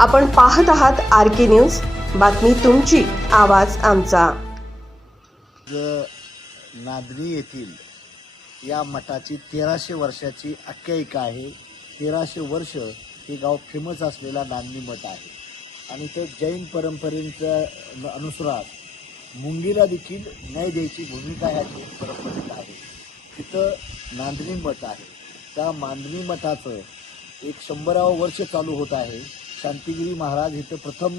आपण पाहत आहात RK न्यूज, बातमी तुमची, आवाज आमचा। नांदणी येथील या मठाची 1300 वर्षाची आख्यायिका आहे। 1300 वर्ष हे गाव फेमस असलेला नांदणी मठ आहे आणि ते जैन परंपरेच्या अनुसार मुंगीला देखील न्याय द्यायची भूमिका ह्याची परंपरेत आहे। तिथं नांदणी मठ आहे। त्या नांदणी मठाचं एक 100वे वर्ष चालू होत आहे। शांतिगिरी महाराज इथं प्रथम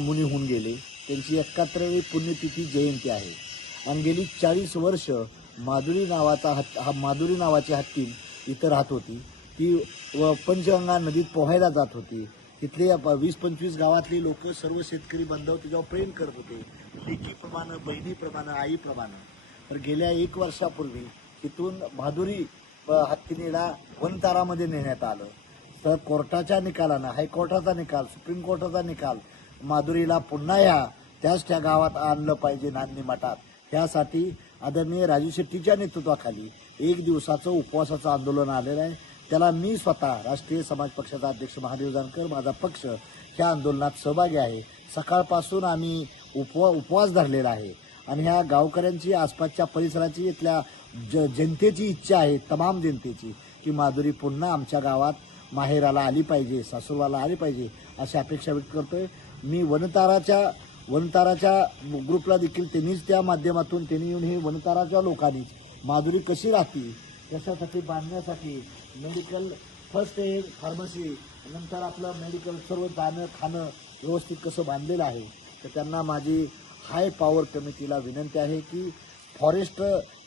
मुनी होऊन गेले, त्यांची 71वी पुण्यतिथी जयंती आहे आणि गेली 40 वर्ष माधुरी नावाची हत्तीन इथं राहत होती। ती पंचगंगा नदीत पोहायला जात होती। तिथले 20-25 गावातली लोक सर्व शेतकरी बांधव तिच्यावर प्रेम करत होते, लेकीप्रमाणे, बहिणीप्रमाणे, आईप्रमाणे। तर गेल्या 1 वर्षापूर्वी तिथून माधुरी हत्तीनेला वनतारामध्ये नेण्यात आलं। तर कोर्टाच्या निकालानं, हायकोर्टाचा निकाल, सुप्रीम कोर्टाचा निकाल, माधुरीला पुन्हा त्या गावात आणलं पाहिजे नांदणी मठात। त्यासाठी आदरणीय राजू शेट्टीच्या नेतृत्वाखाली 1 दिवसाचं उपवासाचं आंदोलन आलेलं आहे। त्याला मी स्वतः राष्ट्रीय समाज पक्षाचा अध्यक्ष महादेव जानकर, माझा पक्ष ह्या आंदोलनात सहभागी आहे। सकाळपासून आम्ही उपवास धरलेला आहे आणि ह्या गावकऱ्यांची, आसपासच्या परिसराची, इथल्या जनतेची इच्छा आहे, तमाम जनतेची, की माधुरी पुन्हा आमच्या गावात माहेराला आली पाहिजे, सासूरवाला आली पाहिजे अशी अपेक्षा व्यक्त करतोय। मी वनताराच्या ग्रुपला देखील त्यांनीच त्या माध्यमातून त्यांनी येऊन हे वनताराच्या लोकांनीच माधुरी कशी राहते त्यासाठी बांधण्यासाठी मेडिकल, फर्स्ट एड, फार्मसी, नंतर आपलं मेडिकल सर्व जाणं खाणं व्यवस्थित कसं बांधलेलं आहे। तर त्यांना माझी हाय पॉवर कमिटीला विनंती आहे की forest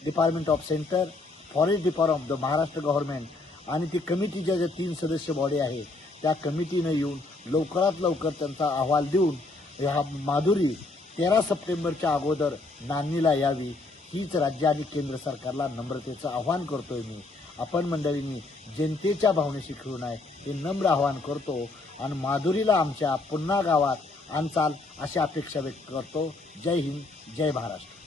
department of centre, forest department of the Maharashtra government आणि ती कमिटीच्या ज्या 3 सदस्य बॉडी आहे त्या कमिटीनं येऊन लवकरात लवकर त्यांचा अहवाल देऊन ह्या माधुरी 13 सप्टेंबरच्या अगोदर नांदणीला यावी, हीच राज्य आणि केंद्र सरकारला नम्रतेचं आव्हान करतोय मी। आपण मंडळींनी जनतेच्या भावनेशी खेळू नये हे नम्र आव्हान करतो आणि माधुरीला आमच्या पुन्हा गावात आणचाल अशी अपेक्षा व्यक्त करतो। जय हिंद, जय महाराष्ट्र।